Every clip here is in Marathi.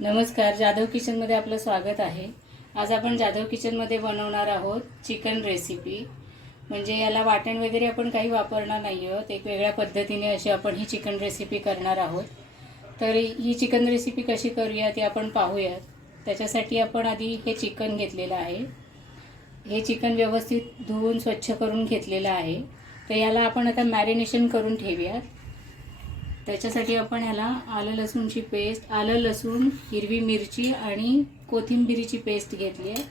नमस्कार जाधव किचनमध्ये आपलं स्वागत आहे. आज आपण जाधव किचनमध्ये बनवणार आहोत चिकन रेसिपी म्हणजे याला वाटण वगैरे आपण काही वापरणार नाही आहोत एक वेगळ्या पद्धतीने अशी आपण ही चिकन रेसिपी करणार आहोत. तर ही चिकन रेसिपी कशी करूया ती आपण पाहूयात. त्याच्यासाठी आपण आधी हे चिकन घेतलेलं आहे. हे चिकन व्यवस्थित धुवून स्वच्छ करून घेतलेलं आहे. तर याला आपण आता मॅरिनेशन करून ठेवूयात. त्याच्यासाठी आपण ह्याला आलं लसूणची पेस्ट आलं लसूण हिरवी मिरची आणि कोथिंबिरीची पेस्ट घेतली आहे.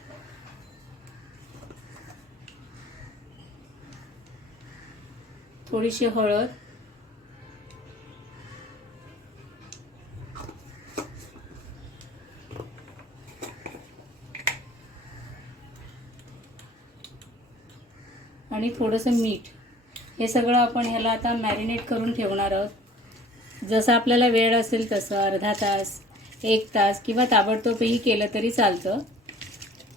थोडीशी हळद. आणि थोडंसं मीठ. हे सगळं आपण ह्याला आता मॅरिनेट करून ठेवणार आहोत. जसं आपल्याला वेळ असेल तसं अर्धा तास एक तास किंवा ताबडतोबही केलं तरी चालतं.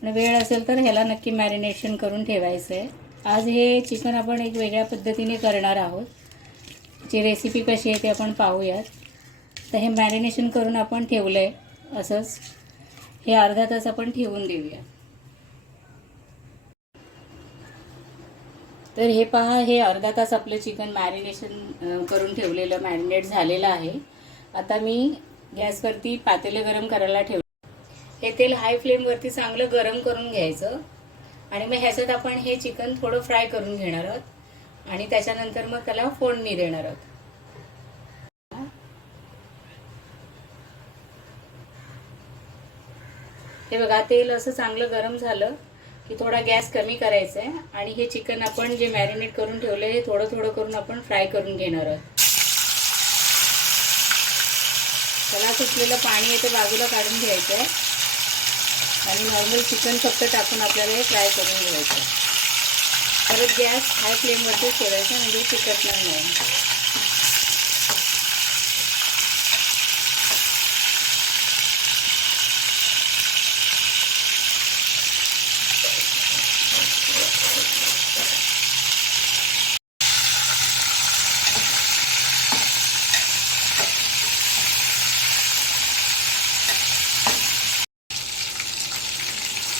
आणि वेळ असेल तर ह्याला नक्की मॅरिनेशन करून ठेवायचं आहे आज हे चिकन आपण एक वेगळ्या पद्धतीने करणार आहोत. जी रेसिपी कशी आहे ते आपण पाहूयात. तर हे मॅरिनेशन करून आपण ठेवलं आहे असंच. हे अर्धा तास आपण ठेवून देऊया तर हे पहा हे अर्धा तास आपलं चिकन मॅरिनेशन करून ठेवलेलं मॅरिनेट झालेलं आहे. आता मी गॅसवरती पातेलं गरम करायला ठेवलं. हे तेल हाय फ्लेमवरती चांगलं गरम करून घ्यायचं. आणि मग ह्याच्यात आपण हे चिकन थोडं फ्राय करून घेणार आहोत. आणि त्याच्यानंतर मग त्याला फोडणी देणार आहोत. हे बघा तेल असं चांगलं गरम झालं. की थोडा गॅस कमी करायचा आहे. आणि हे चिकन आपण जे मॅरिनेट करून ठेवलं हे थोडं थोडं करून आपण फ्राय करून घेणार आहोत. त्याला सुटलेलं पाणी आहे ते बाजूला काढून घ्यायचं आहे. आणि नॉर्मल चिकन फक्त टाकून आपल्याला हे फ्राय करून घ्यायचं परत गॅस हाय फ्लेमवरतीच ठेवायचा म्हणजे चिकटणार नाही.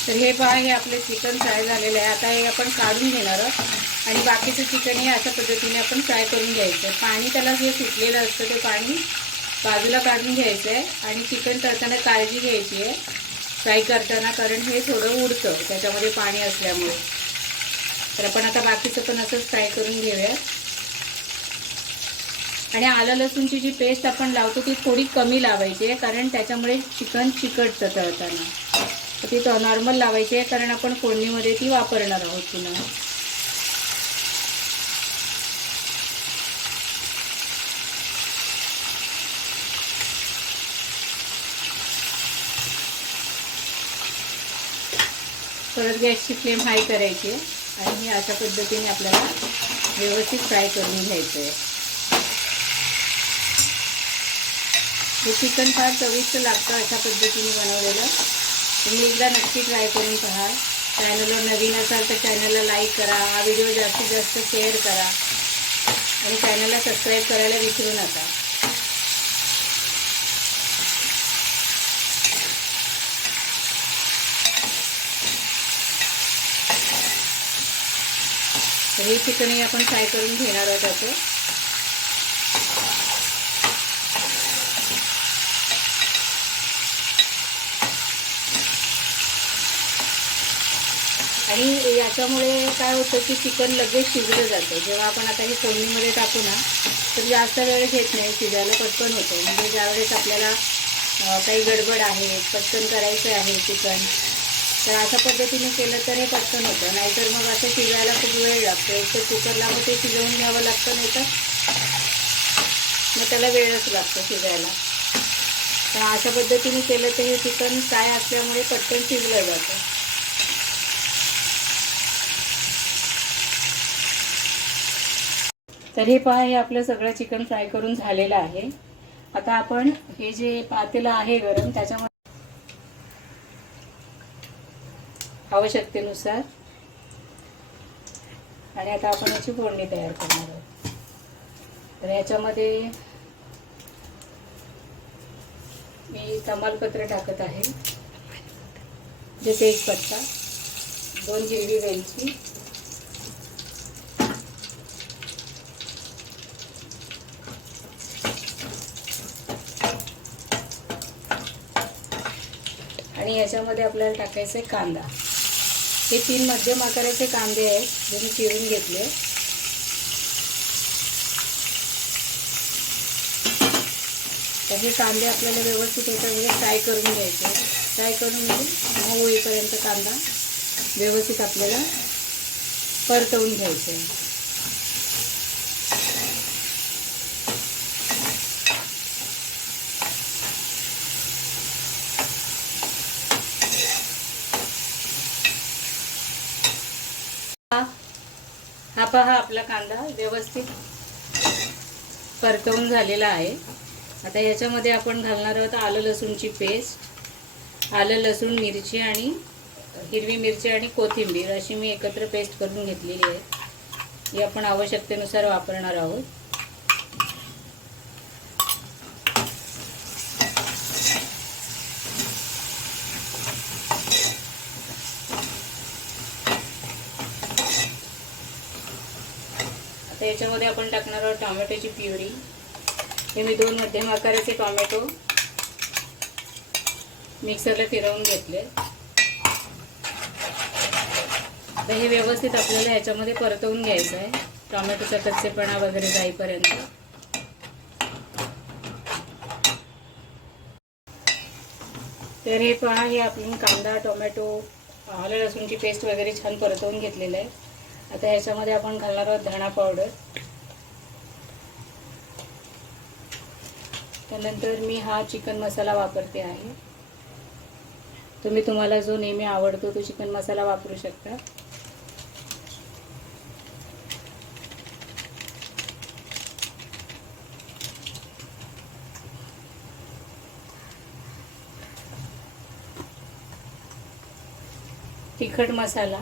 तर हे पहा हे आपले चिकन फ्राय झालेलं आहे. आता हे आपण काढून घेणार आहोत. आणि बाकीचं चिकन हे अशा पद्धतीने आपण फ्राय करून घ्यायचं. पाणी त्याला जे सुटलेलं असतं ते पाणी बाजूला काढून घ्यायचं आहे. आणि चिकन तळताना काळजी घ्यायची आहे. फ्राय करताना कारण हे थोडं उडतं. त्याच्यामध्ये पाणी असल्यामुळे. तर आपण आता बाकीचं पण असंच फ्राय करून घेऊया. आणि आलं लसूणची जी पेस्ट आपण लावतो ती थोडी कमी लावायची आहे कारण त्याच्यामुळे चिकन चिकटतं तळताना. तर ती नॉर्मल लावायची आहे कारण आपण फोडणीमध्ये ती वापरणार आहोत पुन्हा. परत गॅसची फ्लेम हाय करायची आहे आणि हे अशा पद्धतीने आपल्याला व्यवस्थित फ्राय करून घ्यायचं आहे. हे चिकन फार चविष्ट लागतं अशा पद्धतीने बनवलेलं. तुम्ही एकदा नक्की ट्राय करून पहा. चॅनलवर नवीन असाल तर चॅनलला लाईक करा. हा व्हिडिओ जास्तीत जास्त शेअर करा. आणि चॅनलला सबस्क्राईब करायला विसरू नका. तर हे चिकनही आपण फ्राय करून घेणार आहोत असं आणि याच्यामुळे काय होतं की चिकन लगेच शिजलं जातं. जेव्हा आपण आता हे फोडणीमध्ये टाकू ना तर जास्त वेळ घेत नाही शिजायला पटकन होतं. म्हणजे ज्यावेळेस आपल्याला काही गडबड आहे पटकन करायचं आहे चिकन तर अशा पद्धतीने केलं तर हे पटकन होतं. नाहीतर मग असं शिजायला खूप वेळ लागतो. एक तर कुकरला मग ते शिजवून घ्यावं लागतं नाही तर मग त्याला वेळच लागतो शिजायला. तर अशा पद्धतीने केलं तर हे चिकन फ्राय असल्यामुळे पटकन शिजलं जातं. तर हे पहा हे आपलं सगळं चिकन फ्राय करून झालेलं आहे. आता आपण हे जे पातेलं आहे गरम त्याच्यामध्ये आवश्यकतेनुसार आणि आता आपण याची फोडणी तयार करणार आहोत. तर याच्यामध्ये मी तमालपत्र टाकत आहे. जे तेजपत्ता दोन हिरवी वेलची आणि याच्यामध्ये आपल्याला टाकायचं आहे कांदा. हे तीन मध्यम आकाराचे कांदे आहेत जे मी चिरून घेतले. तर हे कांदे आपल्याला व्यवस्थित याच्यामध्ये फ्राय करून घ्यायचे फ्राय करून मऊ होईपर्यंत कांदा व्यवस्थित आपल्याला परतवून घ्यायचे आहे हा पहा आपला कांदा व्यवस्थित परतवून झालेला आहे. आता याच्यामध्ये आपण घालणार आहोत आलं लसूणची पेस्ट आलं लसूण मिरची आणि हिरवी मिरची आणि कोथिंबीर अशी मी एकत्र पेस्ट करून घेतलेली आहे. ही आपण आवश्यकतेनुसार वापरणार आहोत. आता याच्यामध्ये आपण टाकणार आहोत टोमॅटोची प्युरी. हे मी दोन मध्यम आकाराचे टोमॅटो मिक्सरला फिरवून घेतले. आता हे व्यवस्थित आपल्याला ह्याच्यामध्ये परतवून घ्यायचं आहे. टोमॅटोचा कच्चेपणा वगैरे जाईपर्यंत. तर हे पहा हे आपण कांदा टोमॅटो आलं लसूणची पेस्ट वगैरे छान परतवून घेतलेलं आहे. आता ह्याच्यामध्ये आपण घालणार आहोत धणा पावडर त्यानंतर मी हा चिकन मसाला वापरते आहे. तुम्ही तुम्हाला जो नेहमी आवडतो तो चिकन मसाला वापरू शकता. तिखट मसाला.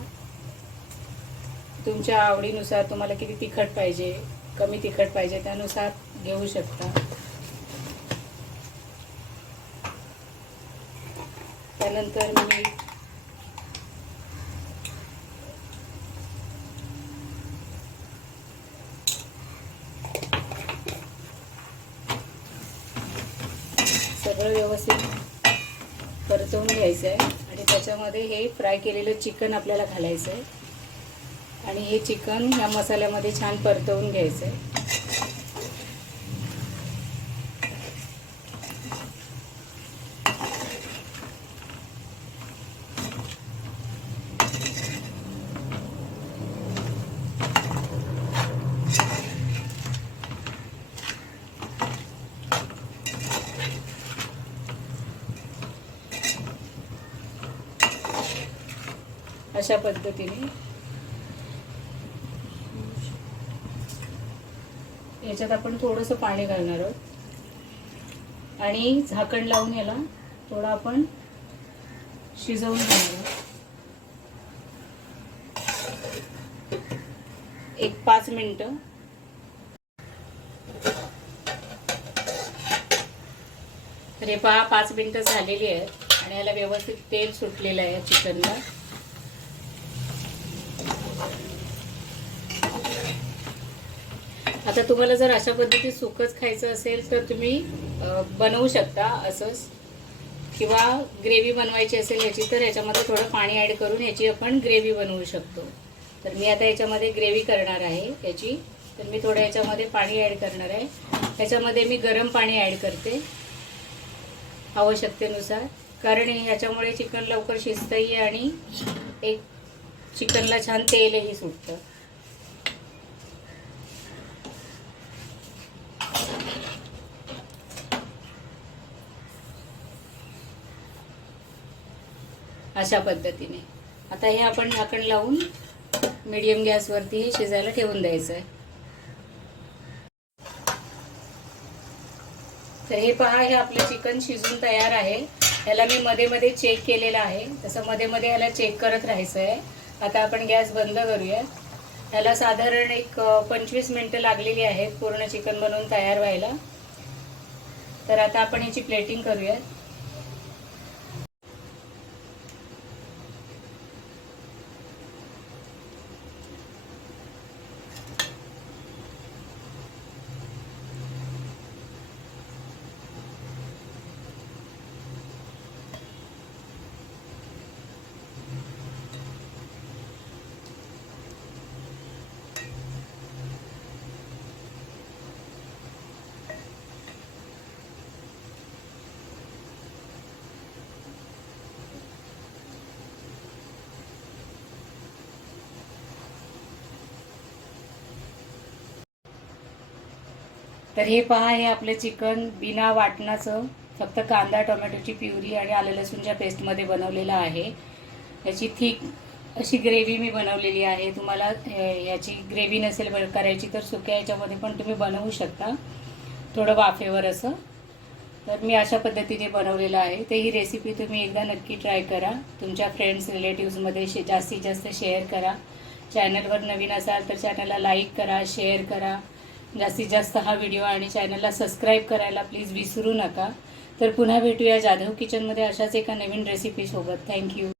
तुमच्या आवडीनुसार तुम्हाला किती तिखट पाहिजे कमी तिखट पाहिजे त्यानुसार घेऊ शकता. त्यानंतर मी सगळं व्यवस्थित परतवून घ्यायचं आहे आणि त्याच्यामध्ये हे फ्राय केलेलं चिकन आपल्याला घालायचं आहे आणि हे चिकन ह्या मसाल्यामध्ये छान परतवून घ्यायचं आहे अशा पद्धतीने याच्यात आपण थोडंसं पाणी घालणार आहोत. आणि झाकण लावून याला थोडं आपण शिजवून घेणार आहोत. एक पाच मिनटं. तर हे पहा पाच मिनटं झालेली आहेत आणि याला व्यवस्थित तेल सुटलेलं आहे चिकनला. आता तुम्हाला जर अशा पद्धतीत सुकच खायचं असेल तर तुम्ही बनवू शकता असंच किंवा ग्रेव्ही बनवायची असेल याची तर याच्यामध्ये थोडं पाणी ॲड करून याची आपण ग्रेव्ही बनवू शकतो. तर मी आता याच्यामध्ये ग्रेव्ही करणार आहे याची. तर मी थोडं याच्यामध्ये पाणी ॲड करणार आहे. याच्यामध्ये मी गरम पाणी ॲड करते आवश्यकतेनुसार. कारण ह्याच्यामुळे चिकन लवकर शिजतंही आणि एक चिकनला छान तेलही सुटतं. अशा पद्धतीने. आता हे आपण झाकण लावून मीडियम गॅसवरती हे शिजायला ठेवून द्यायचं आहे तर हे पहा हे आपलं चिकन शिजून तयार आहे. ह्याला मी मध्ये मध्ये चेक केलेलं आहे. तसं मध्ये मध्ये ह्याला चेक करत राहायचं आहे आता आपण गॅस बंद करूया. ह्याला साधारण एक पंचवीस मिनटं लागलेली आहेत पूर्ण चिकन बनवून तयार व्हायला. तर आता आपण ह्याची प्लेटिंग करूयात. तर हे पहा हे आपलं चिकन बिना वाटणाचं फक्त कांदा टोमॅटोची प्युरी आणि आलं लसूणच्या पेस्टमध्ये बनवलेलं आहे. याची थिक अशी ग्रेव्ही मी बनवलेली आहे. तुम्हाला याची ग्रेव्ही नसेल करायची तर सुक्या याच्यामध्ये पण तुम्ही बनवू शकता. थोडं वाफेवर असं. तर मी अशा पद्धतीने बनवलेलं आहे. तर ही रेसिपी तुम्ही एकदा नक्की ट्राय करा. तुमच्या फ्रेंड्स रिलेटिव्समध्ये शे जास्तीत जास्त शेअर करा. चॅनलवर नवीन असाल तर चॅनलला लाईक करा शेअर करा. जास्तीत जास्त हा व्हिडिओ आणि चॅनलला सबस्क्राईब करायला प्लीज विसरू नका. तर पुन्हा भेटूया जाधव किचनमध्ये अशाच एका नवीन रेसिपीसोबत थँक्यू